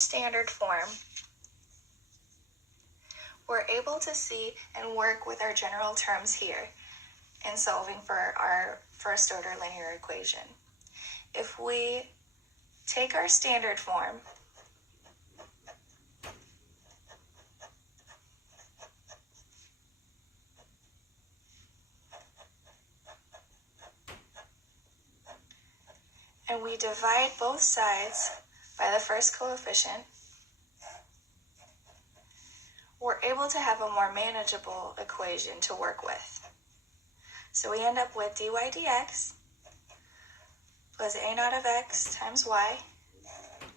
standard form, we're able to see and work with our general terms here in solving for our first order linear equation. If we take our standard form and we divide both sides by the first coefficient, we're able to have a more manageable equation to work with. So we end up with dy dx plus a naught of x times y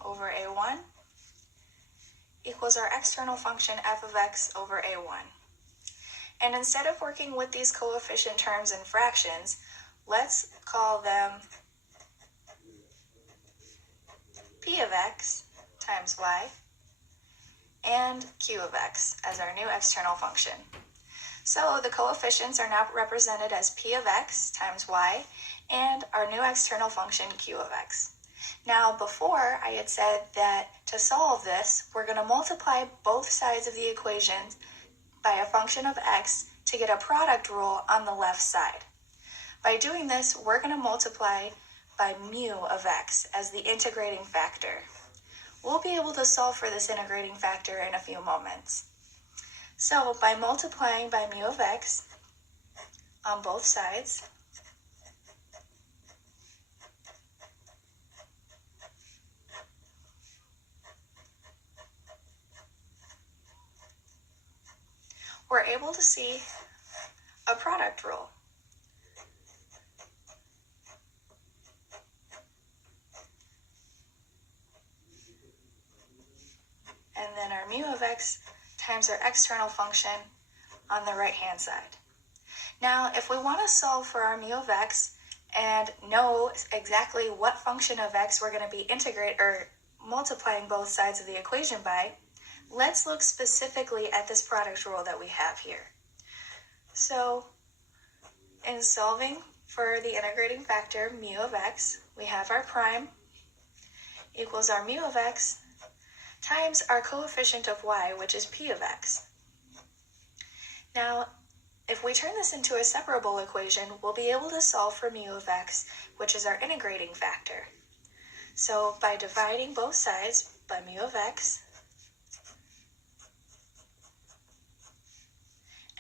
over a1 equals our external function f of x over a1. And instead of working with these coefficient terms and fractions, let's call them p of x times y and q of x as our new external function. So the coefficients are now represented as p of x times y and our new external function q of x. Now before I had said that to solve this, we're going to multiply both sides of the equation by a function of x to get a product rule on the left side. By doing this, we're going to multiply by mu of x as the integrating factor. We'll be able to solve for this integrating factor in a few moments. So by multiplying by mu of x on both sides, we're able to see a product rule. And then our mu of x times our external function on the right-hand side. Now, if we want to solve for our mu of x and know exactly what function of x we're going to be multiplying both sides of the equation by, let's look specifically at this product rule that we have here. So, in solving for the integrating factor mu of x, we have our prime equals our mu of x times our coefficient of y, which is p of x. Now, if we turn this into a separable equation, we'll be able to solve for mu of x, which is our integrating factor. So by dividing both sides by mu of x,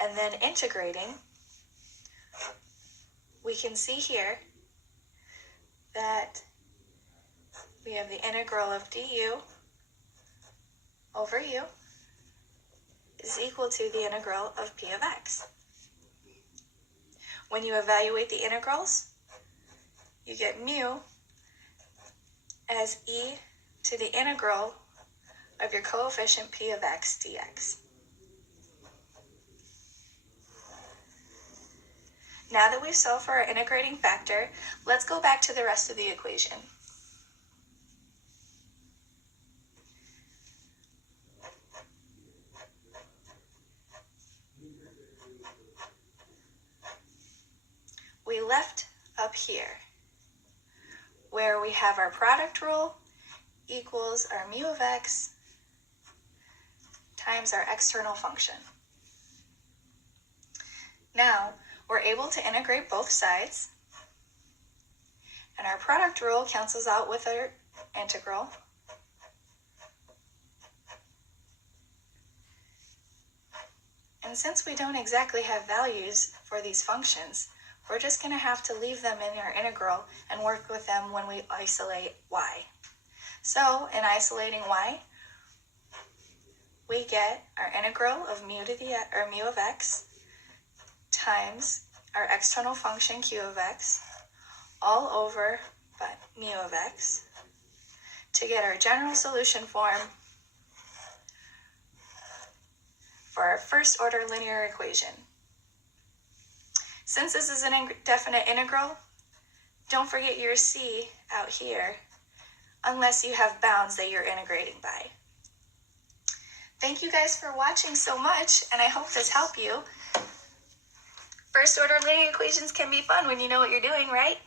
and then integrating, we can see here that we have the integral of du over u is equal to the integral of p of x. When you evaluate the integrals, you get mu as e to the integral of your coefficient p of x dx. Now that we've solved for our integrating factor, let's go back to the rest of the equation. We left up here where we have our product rule equals our mu of x times our external function. Now we're able to integrate both sides, and our product rule cancels out with our integral. And since we don't exactly have values for these functions, we're just going to have to leave them in our integral and work with them when we isolate y. So in isolating y, we get our integral of mu of x times our external function q of x all over by mu of x to get our general solution form for our first order linear equation. Since this is an indefinite integral, don't forget your c out here unless you have bounds that you're integrating by. Thank you guys for watching so much, and I hope this helped you. First order linear equations can be fun when you know what you're doing, right?